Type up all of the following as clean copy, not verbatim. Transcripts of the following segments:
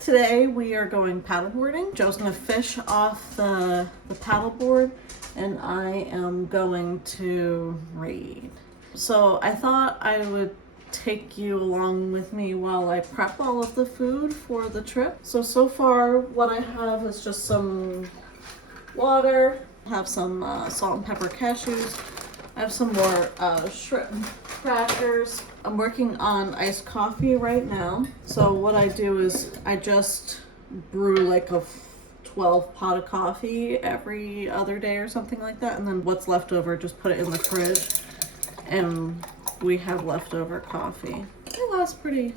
Today we are going paddleboarding. Joe's gonna fish off the paddleboard and I am going to read. So I thought I would take you along with me while I prep all of the food for the trip. So far what I have is just some water, I have some salt and pepper cashews, I have some more shrimp crackers. I'm working on iced coffee right now. So what I do is I just brew like a 12 pot of coffee every other day or something like that. And then what's left over, just put it in the fridge and we have leftover coffee. It lasts pretty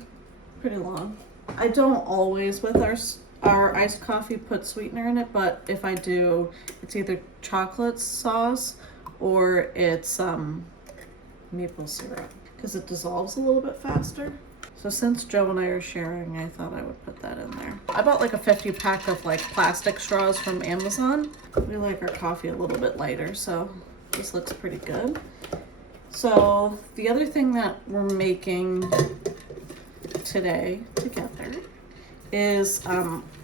long. I don't always with our iced coffee put sweetener in it, but if I do, it's either chocolate sauce or it's maple syrup because it dissolves a little bit faster. So since Joe and I are sharing, I thought I would put that in there. I bought like a 50 pack of like plastic straws from Amazon. We like our coffee a little bit lighter, so this looks pretty good. So the other thing that we're making today together is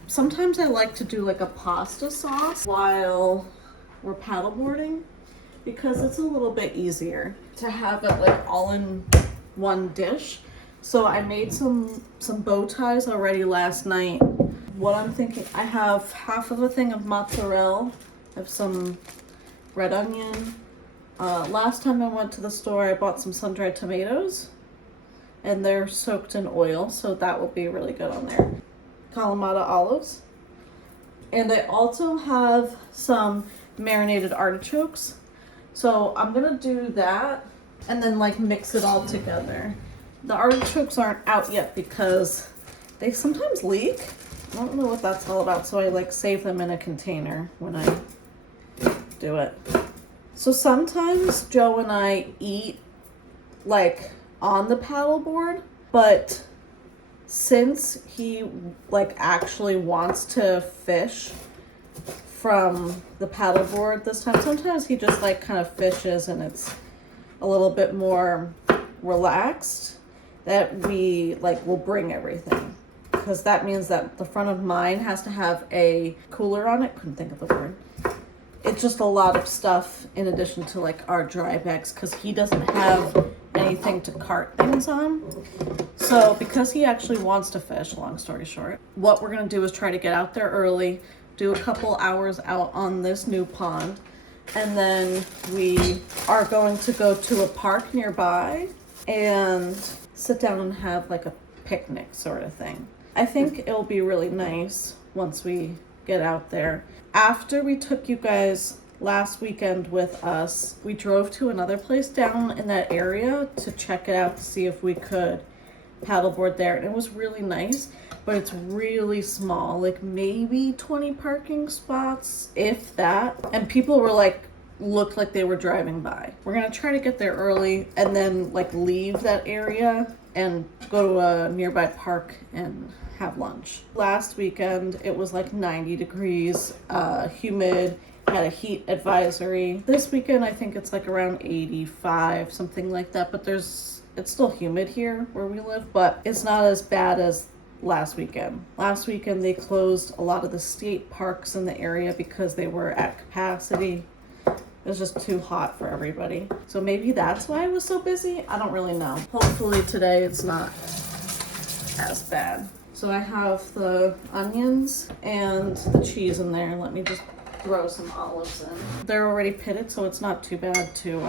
sometimes I like to do like a pasta sauce while we're paddleboarding because it's a little bit easier to have it like all in one dish. So I made some bow ties already last night. What I'm thinking, I have half of a thing of mozzarella, I have some red onion. Last time I went to the store, I bought some sun-dried tomatoes and they're soaked in oil, so that will be really good on there. Kalamata olives. And I also have some marinated artichokes. So I'm gonna do that and then like mix it all together. The artichokes aren't out yet because they sometimes leak. I don't know what that's all about, so I like save them in a container when I do it. So sometimes Joe and I eat like on the paddleboard, but since he like actually wants to fish from the paddleboard this time, sometimes he just like kind of fishes and it's a little bit more relaxed that we like will bring everything, because that means that the front of mine has to have a cooler on it. Couldn't think of the word. It's just a lot of stuff in addition to like our dry bags because he doesn't have anything to cart things on. So because he actually wants to fish, long story short, what we're gonna do is try to get out there early, do a couple hours out on this new pond, and then we are going to go to a park nearby and sit down and have like a picnic sort of thing. I think it'll be really nice once we get out there. After we took you guys last weekend with us, we drove to another place down in that area to check it out to see if we could paddleboard there, and it was really nice, but it's really small, like maybe 20 parking spots, if that, and people were like, looked like they were driving by. We're gonna try to get there early and then like leave that area and go to a nearby park and have lunch. Last weekend it was like 90 degrees, humid, had a heat advisory. This weekend I think it's like around 85, something like that, but it's still humid here where we live, but it's not as bad as last weekend. Last weekend they closed a lot of the state parks in the area because they were at capacity. It was just too hot for everybody. So maybe that's why it was so busy. I don't really know. Hopefully today it's not as bad. So I have the onions and the cheese in there. Let me just throw some olives in. They're already pitted, so it's not too bad to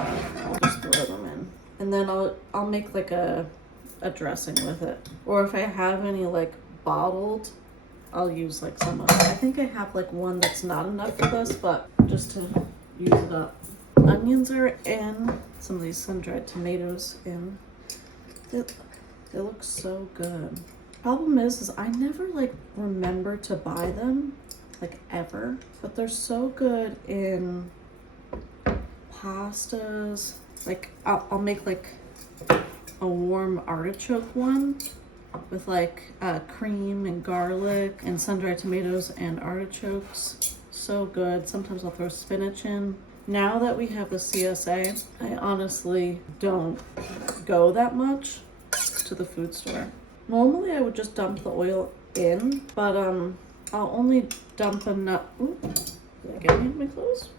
just throw them in. And then I'll make like a dressing with it. Or if I have any like bottled, I'll use like some of it. I think I have like one that's not enough for this, but just to use it up. Onions are in. Some of these sun-dried tomatoes in. They look so good. Problem is I never like remember to buy them, like ever, but they're so good in pastas. Like I'll make like a warm artichoke one with like cream and garlic and sun-dried tomatoes and artichokes. So good. Sometimes I'll throw spinach in. Now that we have the CSA, I honestly don't go that much to the food store. Normally I would just dump the oil in, but I'll only dump enough. Ooh, did I get any of my clothes?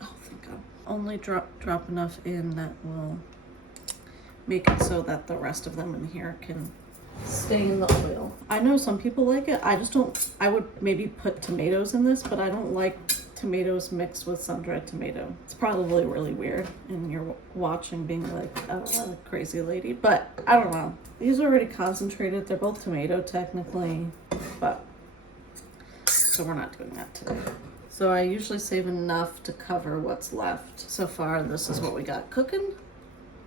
Oh, thank God. Only drop enough in that will make it so that the rest of them in here can stay in the oil. I know some people like it. I just don't. I would maybe put tomatoes in this, but I don't like tomatoes mixed with sun-dried tomato. It's probably really weird, and you're watching being like a crazy lady, but I don't know. These are already concentrated. They're both tomato technically, but so we're not doing that today. So I usually save enough to cover what's left. So far, this is what we got cooking.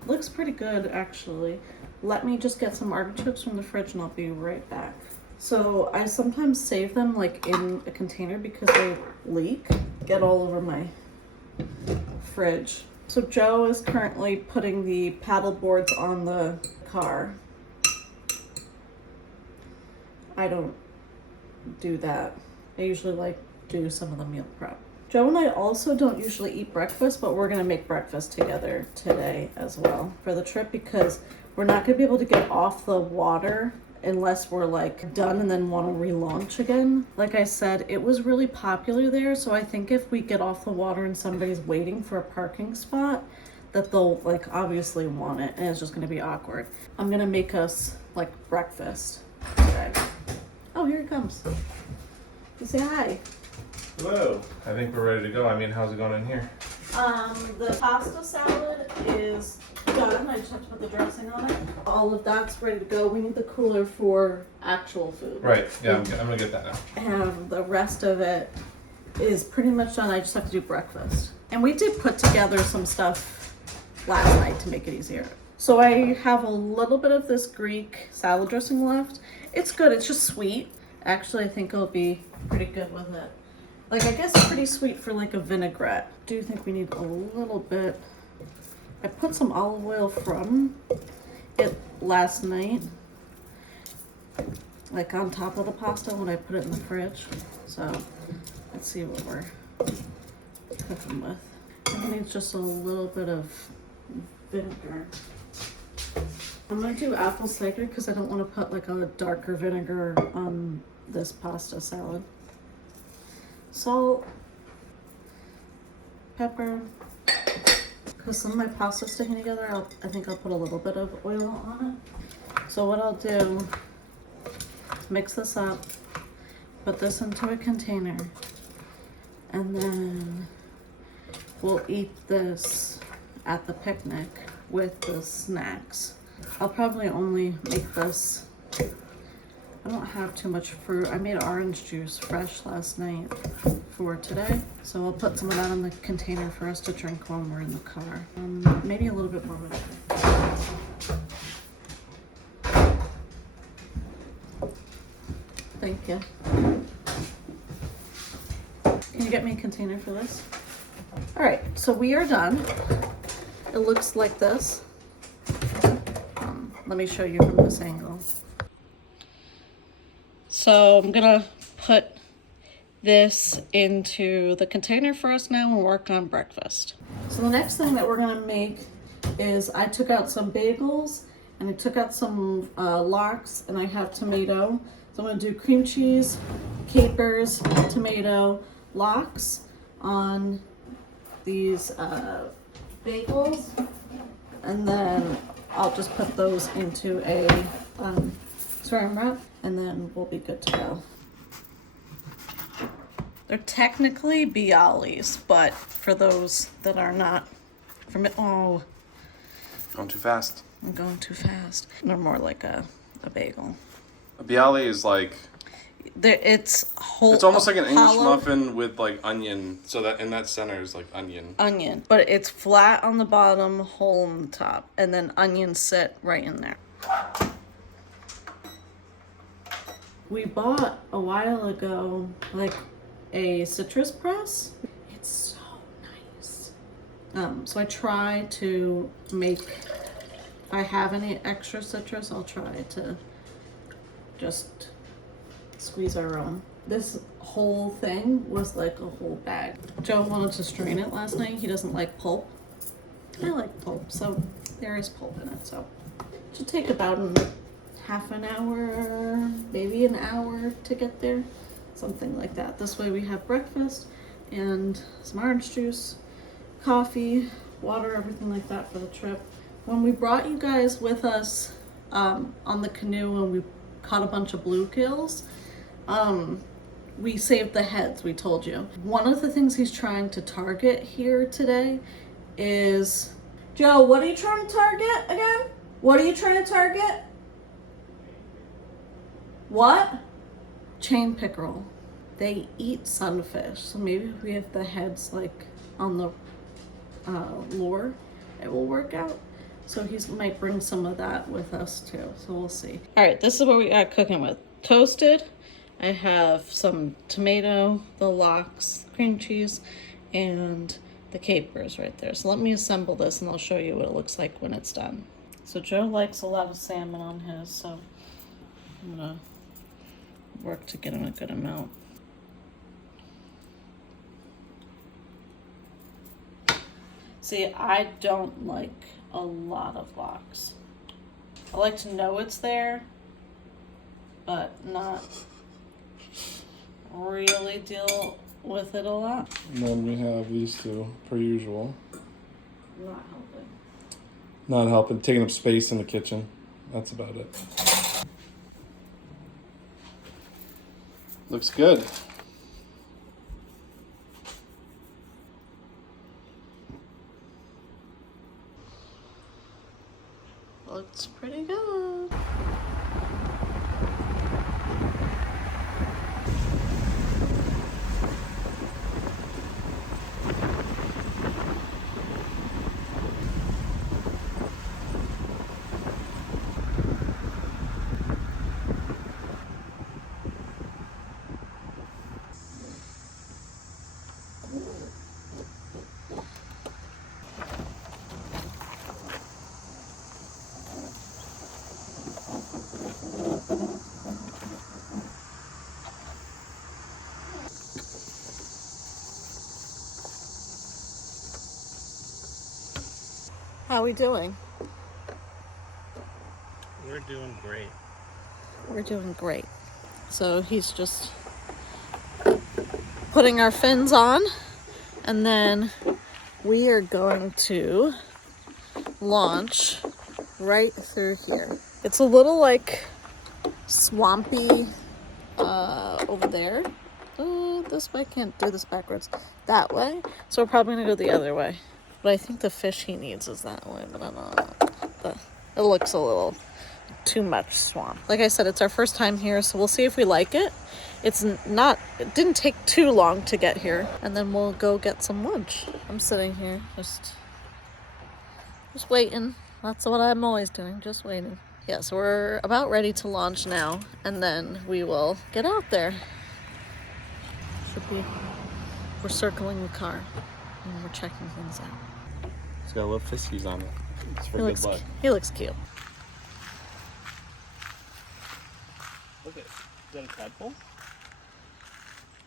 Looks pretty good, actually. Let me just get some artichokes from the fridge and I'll be right back. So I sometimes save them like in a container because they leak, get all over my fridge. So Joe is currently putting the paddle boards on the car. I don't do that. I usually like do some of the meal prep. Joe and I also don't usually eat breakfast, but we're gonna make breakfast together today as well for the trip because we're not gonna be able to get off the water unless we're like done and then want to relaunch again. Like I said, it was really popular there, so I think if we get off the water and somebody's waiting for a parking spot, that they'll like obviously want it and it's just gonna be awkward. I'm gonna make us like breakfast. Okay. Oh, here he comes. You say hi. Hello. I think we're ready to go. I mean, how's it going in here? The pasta salad is done. I just have to put the dressing on it. All of that's ready to go. We need the cooler for actual food. Right. Yeah, I'm gonna get that now. And the rest of it is pretty much done. I just have to do breakfast. And we did put together some stuff last night to make it easier. So I have a little bit of this Greek salad dressing left. It's good. It's just sweet. Actually, I think it'll be pretty good with it. Like, I guess pretty sweet for like a vinaigrette. I do think we need a little bit. I put some olive oil from it last night, like on top of the pasta when I put it in the fridge. So let's see what we're cooking with. I think it's just a little bit of vinegar. I'm gonna do apple cider because I don't want to put like a darker vinegar on this pasta salad. Salt, pepper. Because some of my pasta's sticking together, I think I'll put a little bit of oil on it. So what I'll do, mix this up, put this into a container, and then we'll eat this at the picnic with the snacks. I'll probably only make this, I don't have too much fruit. I made orange juice fresh last night for today. So I'll put some of that in the container for us to drink when we're in the car. Maybe a little bit more vinegar. Thank you. Can you get me a container for this? All right, so we are done. It looks like this. Let me show you from this angle. So I'm gonna put this into the container for us now and work on breakfast. So the next thing that we're gonna make is I took out some bagels and I took out some lox and I have tomato. So I'm gonna do cream cheese, capers, tomato, lox on these bagels, and then I'll just put those into a saran wrap and then we'll be good to go. They're technically bialys, but for those that are not from it, oh. Going too fast. I'm going too fast. They're more like a bagel. A bialy is like, It's whole. it's almost like an English hollow muffin with like onion. So that in that center is like onion. onion, but it's flat on the bottom, hole in the top, and then onions sit right in there. We bought a while ago like a citrus press. It's so nice. So I try to make, if I have any extra citrus, I'll try to just squeeze our own. This whole thing was like a whole bag. Joe wanted to strain it last night. He doesn't like pulp. I like pulp, so there is pulp in it. So it should take about half an hour, maybe an hour to get there, something like that. This way we have breakfast and some orange juice, coffee, water, everything like that for the trip. When we brought you guys with us on the canoe and we caught a bunch of bluegills, we saved the heads, we told you. One of the things he's trying to target here today is... Joe, what are you trying to target again? What are you trying to target? What? Chain pickerel. They eat sunfish, so maybe if we have the heads like on the lure, it will work out. So he might bring some of that with us too, so we'll see. All right, this is what we got cooking with. Toasted, I have some tomato, the lox, cream cheese, and the capers right there. So let me assemble this and I'll show you what it looks like when it's done. So Joe likes a lot of salmon on his, so I'm gonna work to get him a good amount. See, I don't like a lot of lox. I like to know it's there, but not really deal with it a lot. And then we have these two, per usual. Not helping. Not helping, taking up space in the kitchen. That's about it. Looks good. Looks pretty good. How are we doing? We're doing great. We're doing great. So he's just putting our fins on, and then we are going to launch right through here. It's a little like swampy over there. This way, I can't do this backwards. That way. So we're probably gonna go the other way. But I think the fish he needs is that way, but I don't know. It looks a little too much swamp. Like I said, it's our first time here, so we'll see if we like it. It didn't take too long to get here, and then we'll go get some lunch. I'm sitting here just waiting. That's what I'm always doing, just waiting. Yeah, so we're about ready to launch now, and then we will get out there. We're circling the car, and we're checking things out. It's got little fiskies on it. It's for good luck. He looks cute. Look at it. Is that a tadpole?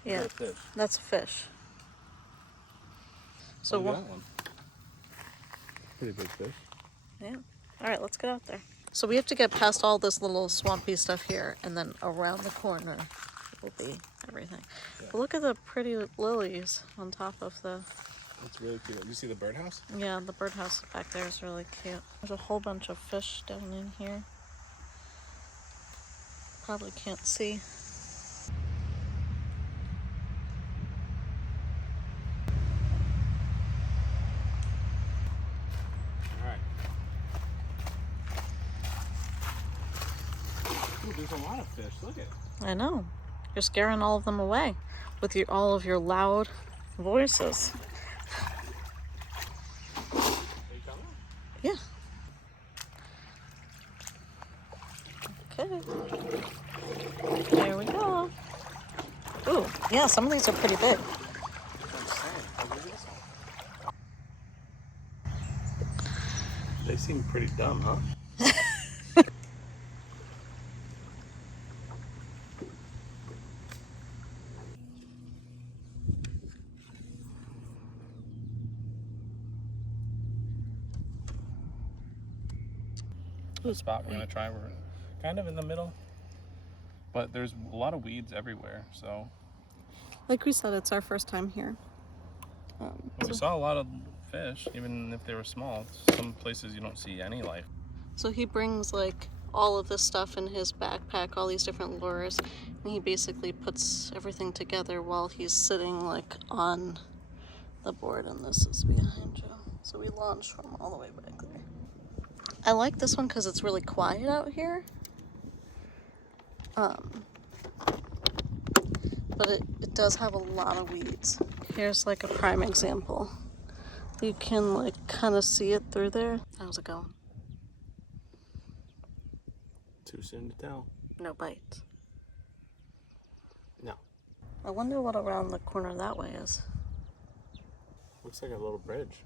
Yeah, a fish? that's a fish. So that one. Pretty big fish. Yeah. All right, let's get out there. So we have to get past all this little swampy stuff here, and then around the corner will be everything. Yeah. But look at the pretty lilies on top of the... That's really cute. You see the birdhouse? Yeah, the birdhouse back there is really cute. There's a whole bunch of fish down in here. Probably can't see. Alright. Ooh, there's a lot of fish. Look at it. I know. You're scaring all of them away with all of your loud voices. Are you coming? Yeah. Okay. There we go. Ooh, yeah, some of these are pretty big. They seem pretty dumb, huh? The spot we're gonna try, we're kind of in the middle. But there's a lot of weeds everywhere, so. Like we said, it's our first time here. We saw a lot of fish, even if they were small. Some places you don't see any life. So he brings like all of this stuff in his backpack, all these different lures, and he basically puts everything together while he's sitting like on the board, and this is behind Joe. So we launched from all the way back there. I like this one because it's really quiet out here. But it does have a lot of weeds. Here's like a prime example. You can like kind of see it through there. How's it going? Too soon to tell. No bites. No. I wonder what around the corner that way is. Looks like a little bridge.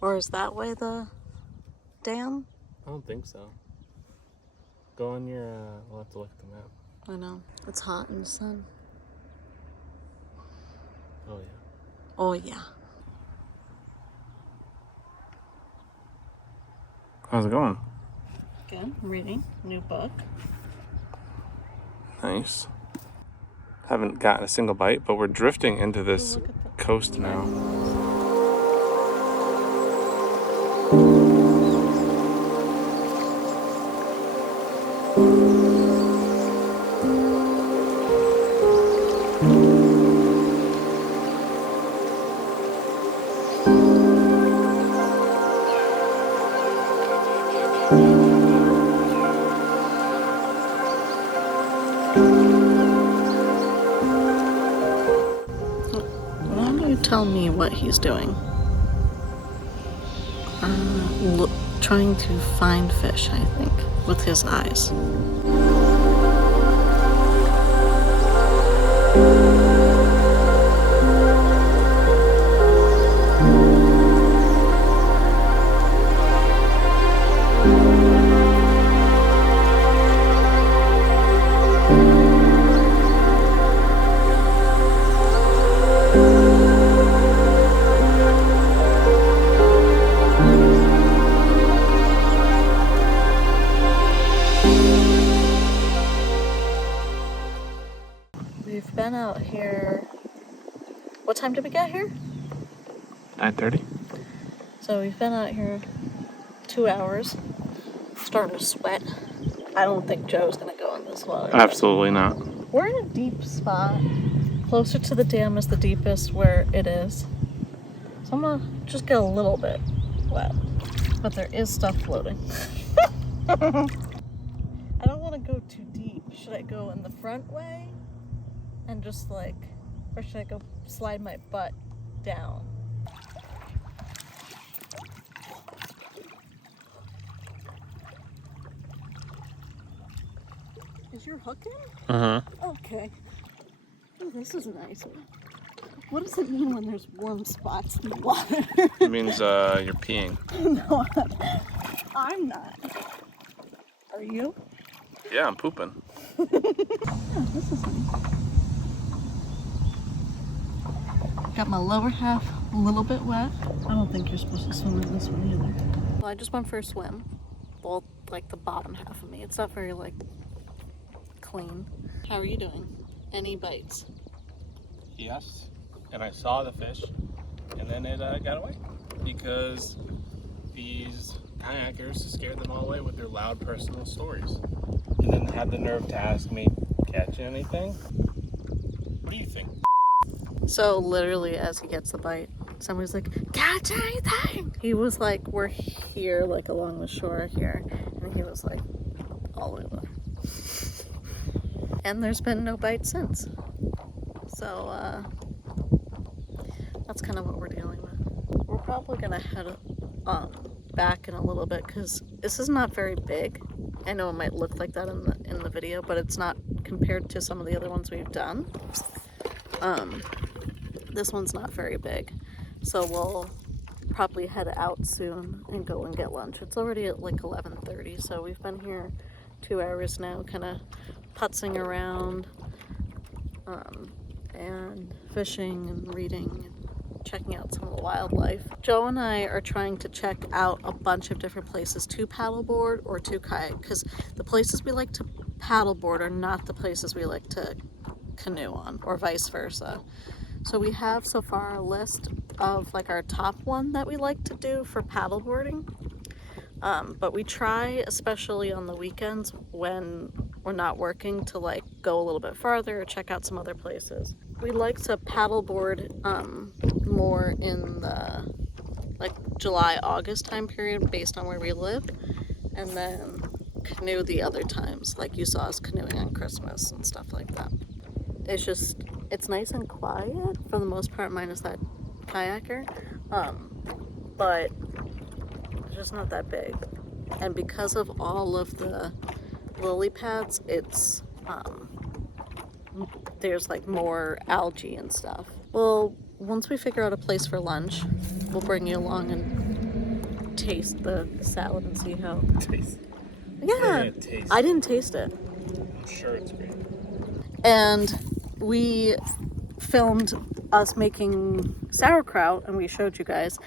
Or is that way the dam? I don't think so. Go on your, we'll have to look at the map. I know. It's hot in the sun. Oh yeah. Oh yeah. How's it going? Good. I'm reading a new book. Nice. Haven't gotten a single bite, but we're drifting into this Look at the coast now. Why don't you tell me what he's doing? Trying to find fish, I think, with his eyes. We've been out here. What time did we get here? 9:30. So we've been out here 2 hours. Starting to sweat. I don't think Joe's gonna go in this water. Absolutely not. We're in a deep spot. Closer to the dam is the deepest where it is. So I'm gonna just get a little bit wet. But there is stuff floating. I don't want to go too deep. Should I go in the front way? And just like, or should I go slide my butt down? Is your hook in? Okay. Oh, this is nice. What does it mean when there's warm spots in the water? It means you're peeing. No, I'm not. Are you? Yeah, I'm pooping. Yeah, this is nice. Got my lower half a little bit wet. I don't think you're supposed to swim in this one either. Well, I just went for a swim. Well, like the bottom half of me. It's not very like clean. How are you doing? Any bites? Yes. And I saw the fish, and then it got away because these kayakers scared them all away with their loud personal stories, and then had the nerve to ask me, "Catch anything?" What do you think? So literally as he gets the bite, somebody's like, catch anything! He was like, we're here, like along the shore here, and he was like, all over. And there's been no bite since. So that's kind of what we're dealing with. We're probably gonna head back in a little bit because this is not very big. I know it might look like that in the video, but it's not compared to some of the other ones we've done. This one's not very big, so we'll probably head out soon and go and get lunch. It's already at like 11:30, so we've been here 2 hours now, kind of putzing around and fishing and reading and checking out some of the wildlife. Joe and I are trying to check out a bunch of different places to paddleboard or to kayak, because the places we like to paddleboard are not the places we like to canoe on, or vice versa. So we have so far a list of like our top one that we like to do for paddleboarding. But we try, especially on the weekends when we're not working, to like go a little bit farther or check out some other places. We like to paddleboard more in the like July, August time period based on where we live, and then canoe the other times, like you saw us canoeing on Christmas and stuff like that. It's nice and quiet for the most part, minus that kayaker, but it's just not that big. And because of all of the lily pads, it's there's like more algae and stuff. Well, once we figure out a place for lunch, we'll bring you along and taste the salad and see how. Taste. Yeah, Taste. I didn't taste it. I'm sure it's great. And we filmed us making sauerkraut, and we showed you guys,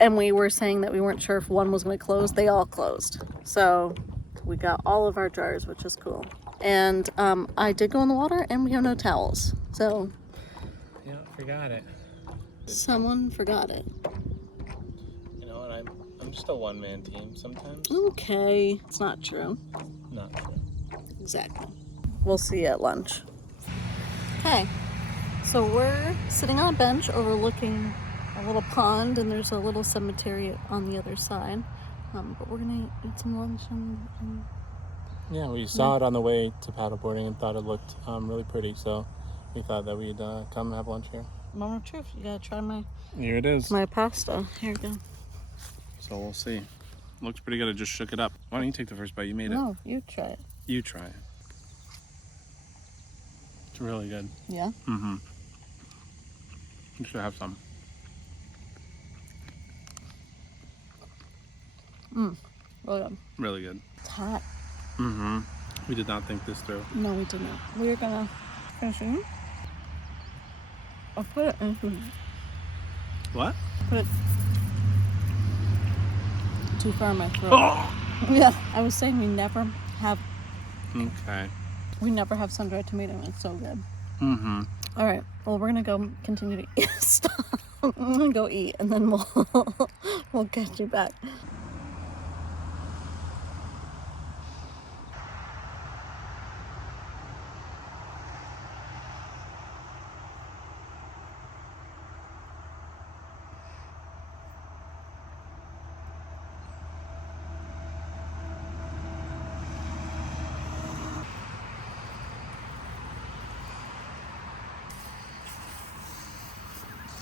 and we were saying that we weren't sure if one was going to close. They all closed, so we got all of our jars, which is cool. And I did go in the water, and we have no towels, so Yeah, forgot it. someone forgot it. You know, and I'm just a one-man team sometimes. Okay, it's not true. Not true. Exactly. We'll see you at lunch. Okay, so we're sitting on a bench overlooking a little pond, and there's a little cemetery on the other side. But we're gonna eat some lunch and Yeah, we saw it on the way to paddleboarding and thought it looked really pretty, so we thought that we'd come and have lunch here. Moment of truth. You gotta try Here it is. my pasta. Here you go. So we'll see. Looks pretty good. I just shook it up. Why don't you take the first bite? You made it. No, you try it. You try it. It's really good. Yeah. Mm-hmm. You should have some. Really good. Really good. It's hot. Mm-hmm. We did not think this through. No, we didn't. We were gonna finish it. I'll put it in. What? Put it too far in my throat. Oh! Yeah, I was saying we never have sun-dried tomato, and it's so good. Mm-hmm. All right, well, we're gonna go continue to eat. Stop. I'm gonna go eat, and then we'll get you back.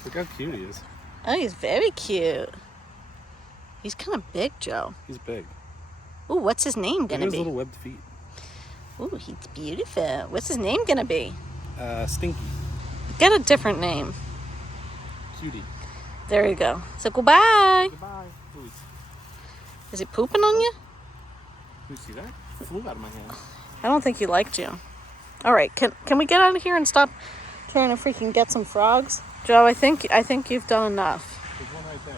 Look how cute he is. Oh, he's very cute. He's kind of big, Joe. He's big. Ooh, what's his name Look at gonna his be? little webbed feet. Ooh, he's beautiful. What's his name gonna be? Stinky. Get a different name. Cutie. There you go. So goodbye. Goodbye. Ooh, Is he pooping on you? you see that? It flew out of my hand. I don't think he liked you. All right, can we get out of here and stop trying to freaking get some frogs? Joe, I think you've done enough. There's one right there.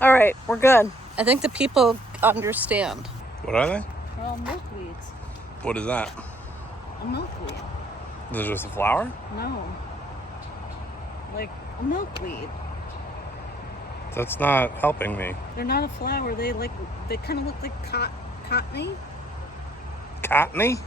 All right, we're good. I think the people understand. What are they? They're all milkweeds. What is that? A milkweed. Is it just a flower? No. Like a milkweed. That's not helping me. They're not a flower. They kind of look like cottony. Cottony?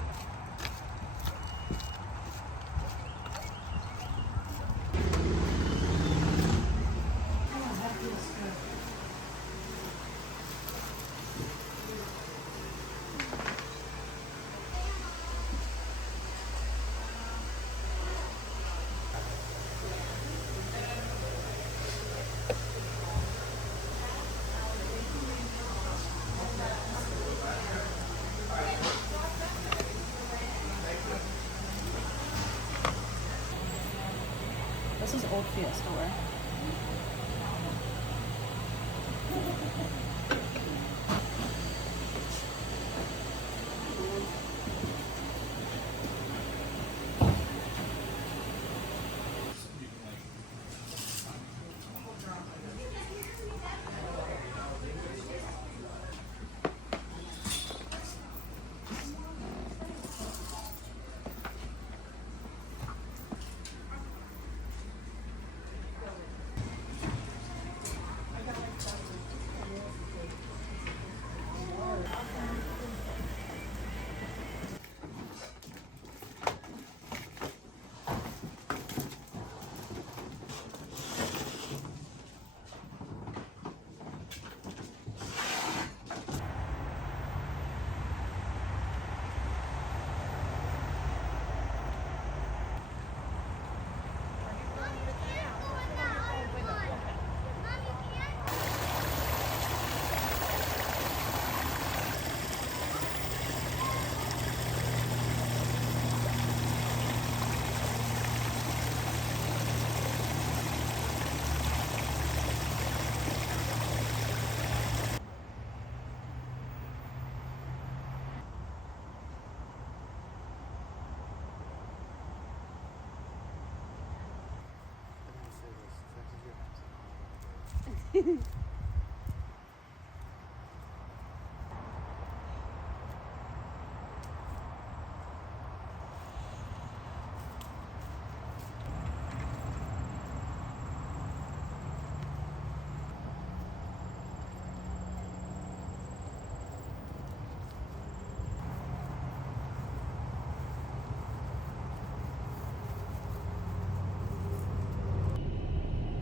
This is old Fiesta wear.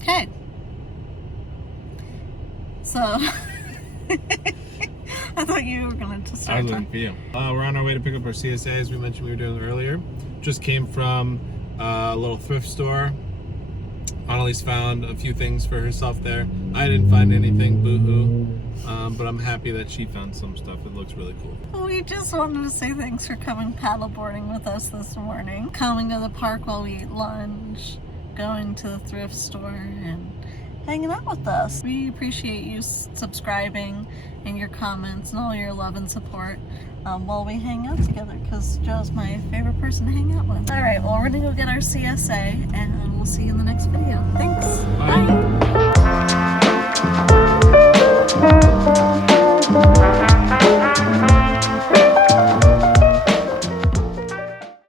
Okay. So, I thought you were going to I start was looking talking. for you. We're on our way to pick up our CSA, as we mentioned we were doing earlier. Just came from a little thrift store. Annalise found a few things for herself there. I didn't find anything, boo-hoo. But I'm happy that she found some stuff. It looks really cool. We just wanted to say thanks for coming paddleboarding with us this morning. Coming to the park while we eat lunch, going to the thrift store, and hanging out with us. We appreciate you subscribing and your comments and all your love and support while we hang out together, because Joe's my favorite person to hang out with. All right, well, we're gonna go get our CSA, and we'll see you in the next video. Thanks. Bye. Bye.